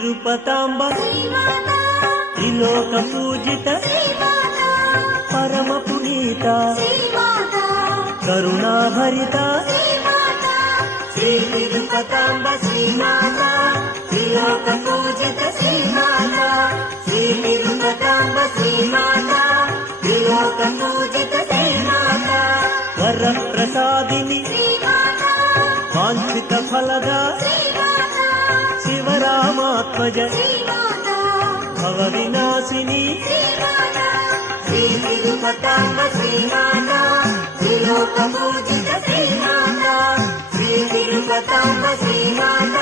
తిరుపతాంబ త్రిలోక పూజిత పరమ పునీత కరుణాభరిత శ్రీ తిరుపతాంబ శ్రీమాత త్రిలోక పూజిత శ్రీమాత శ్రీ తిరుపతాంబ శ్రీమాత త్రిలోక పూజిత శ్రీమాత వరప్రసాదిని వాంఛిత ఫలదా శివరామాత్మజ భవ వినాశిని శ్రీ తిరుపతాంబ శ్రీమాత త్రిలోక పూజిత శ్రీమాత శ్రీ తిరుపతాంబ శ్రీమాత